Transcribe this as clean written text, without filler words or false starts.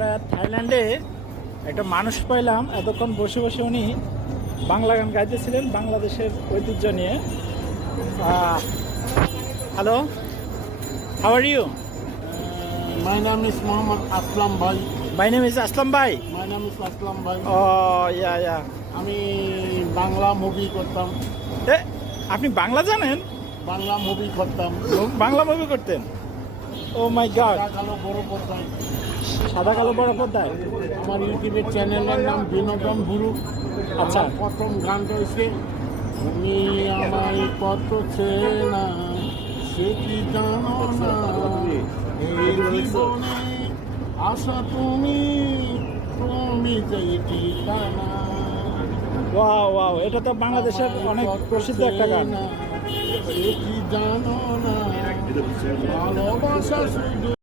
আমরা থাইল্যান্ডে একটা মানুষ পাইলাম, এতক্ষণ বসে বসে উনি বাংলা গান গাইতেছিলেন বাংলাদেশের ঐতিহ্য নিয়ে। Hello, how are you? My name is Muhammad Aslam Bhai. My name is Aslam Bhai. My name is Aslam Bhai. ও ইয়া। আমি বাংলা মুভি করতাম, এ আপনি বাংলা জানেন? বাংলা মুভি করতাম। বাংলা মুভি করতেন? ও মাই গড। সাদা কালো বড় পর্দায়। সাদা কালো বড় পর্দায়? আমার ইউটিউবের চ্যানেলের নাম বিনোদন গুরু। আচ্ছা। আমার প্রথম গানটা হয়েছে তুমি আমায় কত চেনা সে কি জানো না, এই জীবনে আশা তুমি তুমি যে ঠিকানা। ওয়াও ওয়াও, এটা তো বাংলাদেশের অনেক প্রসিদ্ধ একটা গান। সে কি জানো না, ভালোবাসা শুধু